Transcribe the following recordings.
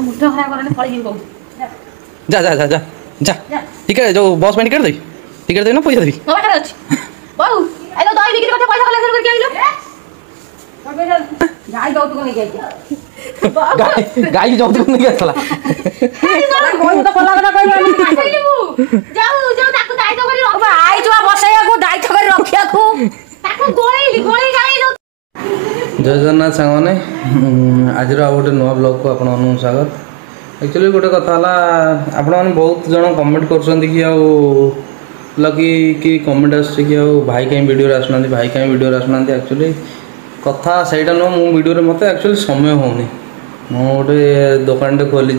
मुठो खराब करने पड़ी जीव जा जा जा जा जा टिकट जो बस में टिकट दे ना पैसा देबी तो बाहर अछि बाबू आई तो दही बिक्री करते पैसा कलेक्शन करके आइलो गाय दौत को नहीं गई गाय की जौत नहीं गया चला कोई तो कोला कोला कहली जाऊ जाऊ ताकू दायित्व करी रखबा आई जो बसैया को दायित्व करी रखिया को ताकू गोळी गाई जय जगन्नाथ सांगने आज गोटे नुआ ब्लॉग को आपण स्वागत। एक्चुअली गोटे कथा आपण मैंने बहुत जन कमेंट कर कि कमेंट आस भाई कहीं वीडियो आसना भाई कहीं वीडियो आसना एक्चुअली कथा सहीटा नुह मो वीडियो मत एक्चुअली समय होनी गोटे दुकान टे खोली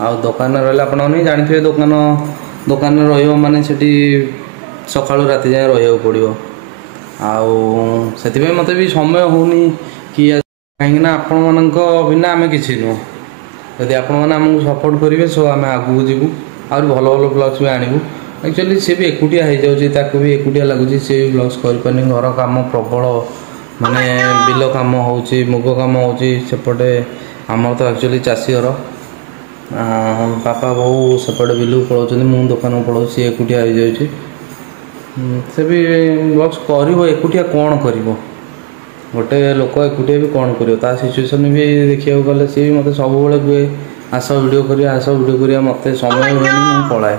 आ दुकान रहा आप जानते दुकान माने सका राति जाए रहा पड़ो आउ मत भी समय होनी कि कहीं आपण मान बिना आम कि नुह यदि आपण मैंने आमको सपोर्ट करेंगे सो आम आगू जीवु और भल भल ब्लग्स भी आणबू। एक्चुअली सी भी एकुटिया हो जाऊँगी भी एकुटिया लगुच सी भी ब्लग्स कर घर कम प्रबल माने बिल कम हो मुग कम होपटे आमर तो एक्चुअली चाषी घर बापा बो सेपटे बिलू पलाऊँ मु दुकान पलाऊ सी एकुटिया हो जाऊँगी से भी ब्लग्स कर एकुटिया कौन कर गोटे लोक एकुटिया भी कौन कर सिचुएसन भी देखा गले सी भी मत सब कहे आस वीडियो करिया मत समय हुए मुझे पलाए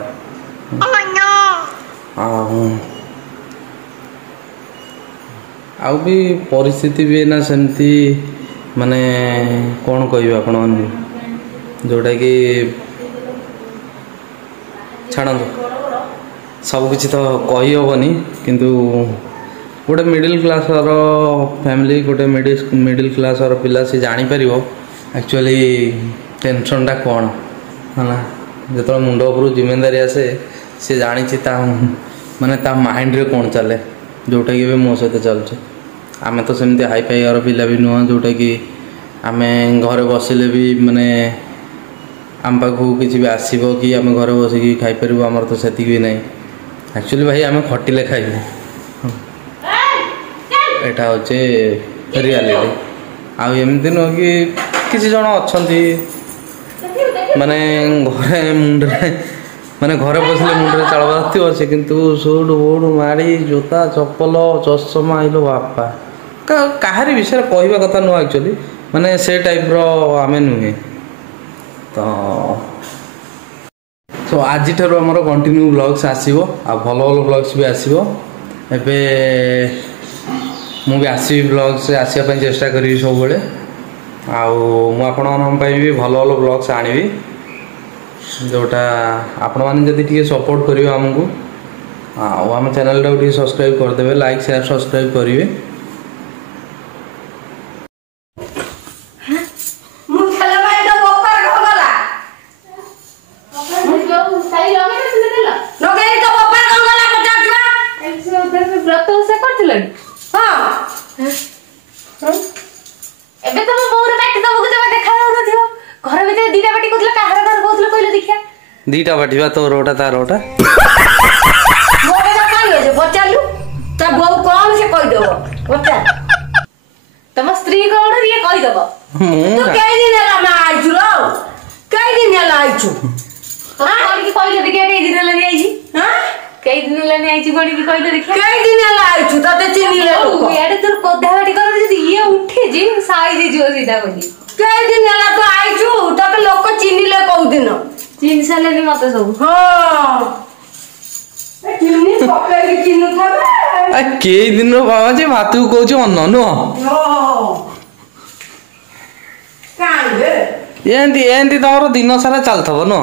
आउ भी परिस्थिति भी ना सेमती माने कौन कह आपण जोटा कि छाड़ू सब किसी तो कही हेनी किंतु गोटे मिडिल क्लास फैमिली गोटे मिडिल क्लास पिला से जापर एक्चुअली टेंशनटा कौन है जो मुंड उपर जिम्मेदारी आसे सी जानी माने ता माइंड रे कौन चले जोटा कि मो सहित चलुचे आम तो सेमती हाई फाई घर पिला भी नुह जोटा कि आम घरे बसिले भी माने आम पाखु किसी भी आसो कि आम घर बसिक खाईपर आमर तो से भी नहीं एक्चुअली भाई आम खटिले खाइबू एटा होचे रियलिटी आमती नुह कि किसी जन अच्छा माने घरे मुंडे माने घरे बसले मुंडे चाल बाथी से किंतु सुट बुट माड़ी जोता चप्पल चषमा आइलो बापा कहारी विषय कहवा कथा नुह एक्चुअली माने से टाइप आम नुहे तो आज आमर कंटिन्यू ब्लग्स आसो आ भल भल ब्लग्स भी आसो एबे मुझे आसवि ब्लग्स आसवाई चेष्टा करी सब मुझे भी भल भल ब्लग्स आनबी जोटा आपण मैंने जब सपोर्ट करेंगे आमको आम चैनल टाक सब्सक्राइब करदे लाइक शेयर सब्सक्राइब करेंगे। एबे तो बोर काटी दबो के देखा न थियो घर भीतर दीटा बाटी कोथला काहर घर कोथला कहले देखिया दीटा बाटीबा तो रोटा तार रोटा मोरे जा काई जे बचालू त बहु कोन से कहि देबो बचा तम स्त्री कोन ये कहि देबो तू कई दिन ला ना आइछु रो कई दिन ला आइछु तो कोन की कहले देखिया कई दिन ला आइछि हां कई दिन ला नहीं आइछि कोन की कहले देखिया कई दिन ला आइछु तते चिनी ले लोक यार तोर कोधा बाटी कर जदी ये उठे जी साई जो सीधा बोली कई दिन ला तो आइछु तते लोक चिनी ले कहू दिन चिन साले नि मते सब हां ए चिनी पके की चिनु थाबे आ कई दिन रो बाबा जे भातु कहू अन्न नो कांदे एंती तमरो दिन सारा चलथबो नो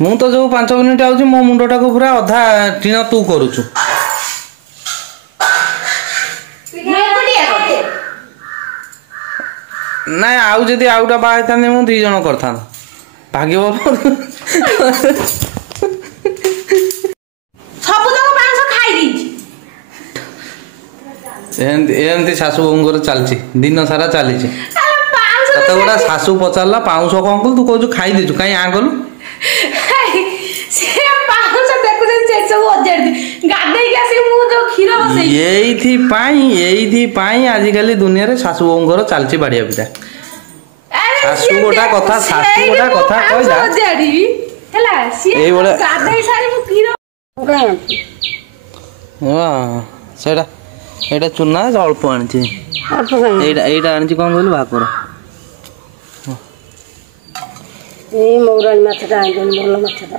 मु तो जो 5 मिनिट आउची मो मुंडटा को पूरा आधा टीण तू करूछु ना आउ जदि आउटा बाहे थाने मु 2 जण करथा भाग्य सब जग मांस खाई दी एंती सासू बोंगर चलची दिन सारा चलीची तते गोटा सासू पचारला पाउस कौन कलु तू कहू खाई देछु काई आ गलु से पाउस देखु से सब अजर गाधे के आसी मु जो खीर बसई एइथि पाई आजिकली दुनिया रे सासू बोंगर चलची बाड़िया पिटा अरे ଶାଶୁ ଗୋଟା କଥା କହିଲା ହେଲା ଏଇ ଭଳିଆ ଗାଧେଇ ସାରି ମୁଁ କ୍ଷୀର ସେଇଟା ଏଇଟା ଚୁନା ଅଳ୍ପ ଆଣିଛି ଏଇଟା ଆଣିଛି କଣ କହିଲୁ ଭାକୁର ଏଇ ମଉରାଳି ମାଛଟା ଆଣିଛନ୍ତି ଭଲ ମାଛଟା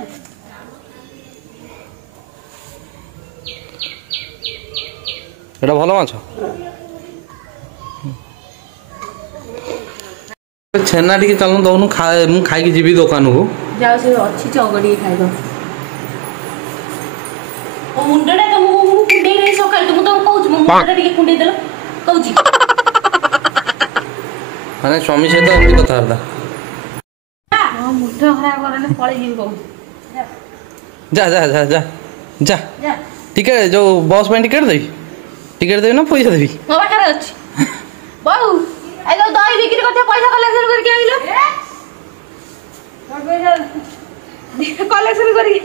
ଏଇଟା ଭଲ ମାଛ ଛେନା ଟିକେ ଚାଲୁନ ଦଉନୁ ମୁଁ ଖାଇକି ଯିବି ଦୋକାନକୁ ଯାଉ ସେ ଅଛି ଚଗଡିକି ଖାଇବ ମୋ ମୁଣ୍ଡଟା ତମକୁ ମୁଁ କୁଣ୍ଡେଇ ଦେଇ ସକାଳୁ ମୁଁ ତମକୁ କହୁଛି ମୋ ମୁଣ୍ଡଟା ଟିକେ କୁଣ୍ଡେଇ ଦେଲ କହୁଛି ମାନେ ସ୍ୱାମୀ ସହିତ ଏମିତି କଥାବାର୍ତ୍ତା ମୁଣ୍ଡ ଖରାପ କରନି ପଳେଇଯିବି କହୁଛି ଯା ଯା ଯା ଯା ଯା ଟିକେଟ ଯୋଉ ବସ୍ ପାଇଁ ଟିକେଟ ଦେବି ନା ପଇସା ଦେବି ମୋ ପାଖରେ ଅଛି ବୋଉ ଏ ଯୋଉ ଦହି ବିକ୍ରି କରିତେ ପଇସା କଲେକ୍ସନ କରିକି ଆଇଲ କଲେକ୍ସନ କରିକି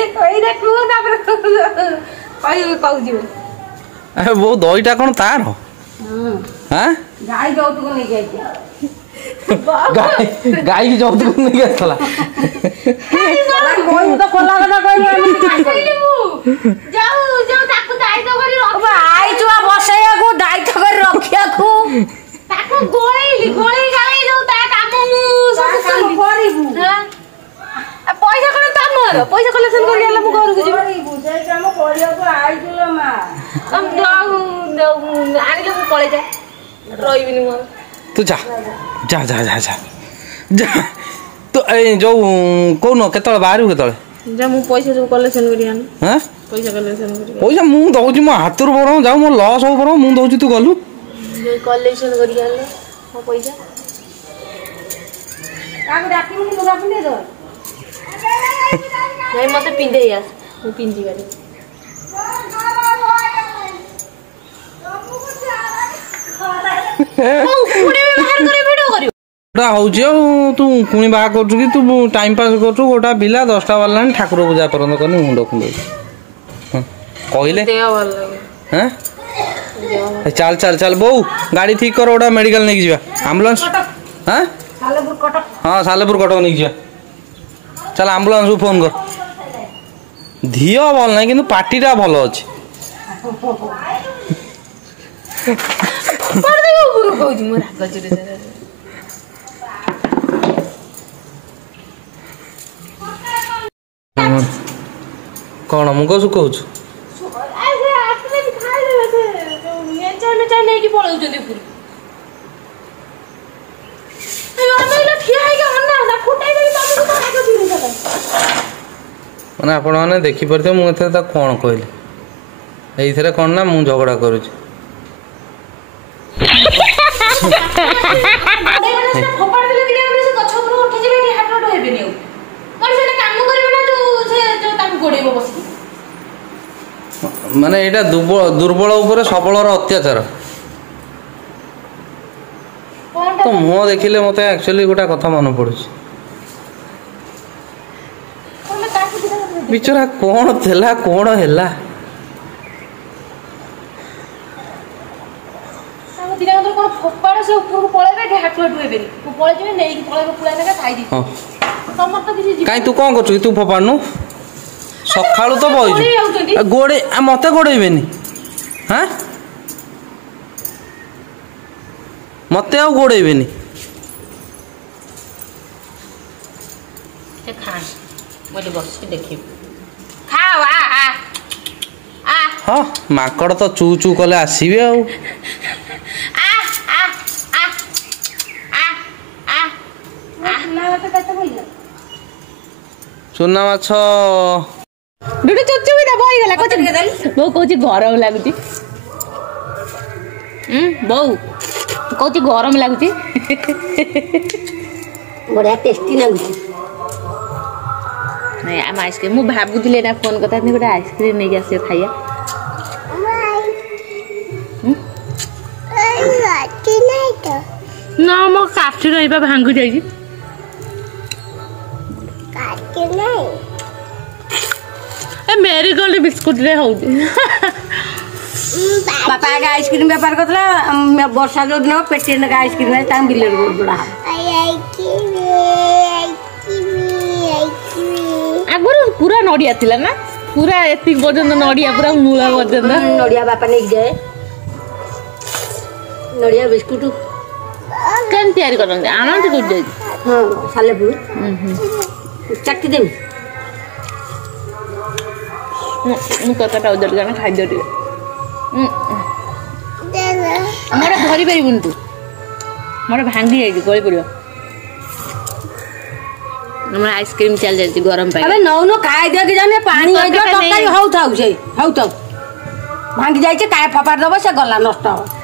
ଏଇଟା କୁହ ତାପରେ କହୁଛି ବୋଉ ଦହିଟା କଣ ତାର ଗାଈ ଯୌତୁକ ନେଇକି ଆଇଛି ଗାଈ କି ଯୌତୁକ ନେଇକି ଆସିଥିଲା ତ ଖୋଲା କଥା କହିଲି ଯାଉ ତାକୁ ଦାୟିତ୍ୱ କରି ଆଇଛୁ ବସେଇବାକୁ ଦାୟିତ୍ୱ କରି ରଖିବାକୁ ତାକୁ ଗୋଳେଇ ଗାଳେଇ ଯୋଉ ତା କାମ ମୁଁ ସବୁ କରିବୁ ପଇସା କଣ ତମର ପଇସା କଲେକ୍ସନ କରି ଆଇଲା ମୁଁ ଘରକୁ ଯିବି ସେଇ କାମ କରିବାକୁ ଆଇଛୁ ଲୋ ମା ଆଣିଲେ ମୁଁ ପଳେଇ ଯାଏ ରହିବିନି ମୋର ତୁ ଯା ଯା ଯା ଯା ଯା ଯା ତୁ ଏଇ ଯୋଉ କହୁନ କେତେବେଳେ ବାହାରିବୁ କେତେବେଳେ ଯା ମୁଁ ପଇସା ସବୁ କଲେକ୍ସନ କରି ଆଣି ପଇସା କଲେକ୍ସନ କରି ପଇସା ମୁଁ ଦଉଛି ମୋ ହାତରୁ ବରଂ ଯାଉ ମୋ ଲସ୍ ହବ ବରଂ ମୁଁ ଦଉଛି ତୁ ଗଲୁ କଲେକ୍ସନ କରିକି ଆଣିଲେ ମୋ ପଇସା କାହାକୁ ଡାକିବୁନି ଲୁଗା ପିନ୍ଧେଇ ଦେବ ନାଇଁ ମତେ ପିନ୍ଧେଇ ଆସ ମୁଁ ପିନ୍ଧି ପାରିବି ହଉଛି ଆଉ ତୁ ପୁଣି ବାହା କରୁଛୁ କି ତୁ ଟାଇମ ପାସ୍ କରୁଛୁ ଗୋଟା ପିଲା 10ଟା ବାଜିଲାଣି ଠାକୁର ପୂଜା ପର୍ଯ୍ୟନ୍ତ କରିନି ମୁଣ୍ଡ କୁଣ୍ଡଉଛି କହିଲେ ଚାଲ ଚାଲ ଚାଲ ବୋଉ ଗାଡ଼ି ଠିକ କର ଗୋଟା ମେଡିକାଲ ନେଇକି ଯିବା ଆମ୍ବୁଲାନ୍ସ ହଁ ସାଲେପୁର କଟକ ନେଇକି ଯିବା ଚାଲ ଆମ୍ବୁଲାନ୍ସକୁ ଫୋନ କର ଧିଅ ଭଲ ନାହିଁ କିନ୍ତୁ ପାଟିଟା ଭଲ ଅଛି କଣ ମୁଁ କହୁଛୁ ନେଇକି ପଳଉଛନ୍ତି ମାନେ ଆପଣମାନେ ଦେଖିପାରୁଥିବେ ମୁଁ ଏଥିରେ ତାକୁ କ'ଣ କହିଲି ଏଇଥିରେ କ'ଣ ନା ମୁଁ ଝଗଡ଼ା କରୁଛି ମାନେ ଏଇଟା ଦୁର୍ବଳ ଉପରେ ସବଳର ଅତ୍ୟାଚାର ତ ମୁହଁ ଦେଖିଲେ ମତେ ଆକ୍ଚୁଆଲି ଗୋଟେ କଥା ମନେ ପଡୁଛି ବିଚରା କ'ଣ ଥିଲା କ'ଣ ହେଲା କାଇଁ ତୁ କ'ଣ କରୁଛୁ କି ତୁ ଫୋପାଡୁନୁ ସକାଳୁ ତ ବଇଛୁ ଗୋଡ଼େଇ ମତେ ଗୋଡ଼େଇବେନି ହଁ ମତେ ଆଉ ଗୋଡ଼େଇବେନି ହଁ ମାଙ୍କଡ଼ ତ ଚୁ ଚୁ କଲେ ଆସିବେ ଆଉ ଚୁନା ମାଛ ବୋଉ କହୁଛି ଗରମ ଲାଗୁଛି ବୋଉ କହୁଛି ଗରମ ଲାଗୁଛି ବଢିଆ ଟେଷ୍ଟି ଲାଗୁଛି ନାଇଁ ଆମ ଆଇସ୍କ୍ରିମ୍ ମୁଁ ଭାବୁଥିଲି ଏଇଟା ଫୋନ୍ କରିଥାନ୍ତି ଗୋଟେ ଆଇସ୍କ୍ରିମ୍ ନେଇକି ଆସିବ ଖାଇବା ନା ମୋ କାଠି ରହିବା ଭାଙ୍ଗି ଯାଇଛି मेरीगोल्ड बिस्कुट रे होउची बापा आगे आइसक्रीम व्यापार करला वर्षा जो दिन पेटी ने आइसक्रीम है तां बिलर गोड़ बड़ा आगुरु पूरा नड़िया थिला ना पूरा एतिक पर्यंत नड़िया पूरा मूला पर्यंत नड़िया बापा नहीं जाए नड़िया बिस्कुट केन तयारी करन आनंद कर दे हां सालेपुर चक्की दे मु कटा उधर गाना खाइ दे मोर धरी परिबुन तू मोर भांगी जाई गଳି पड़ियो हमरा आइसक्रीम चल जाई गरम पाई अबे नौनो खाइ दे कि जाने पानी आइ दे तकाई हौ थाउ छै हौ थाउ भांगी जाई छै काय फपाड़ दबो से गला नष्ट हो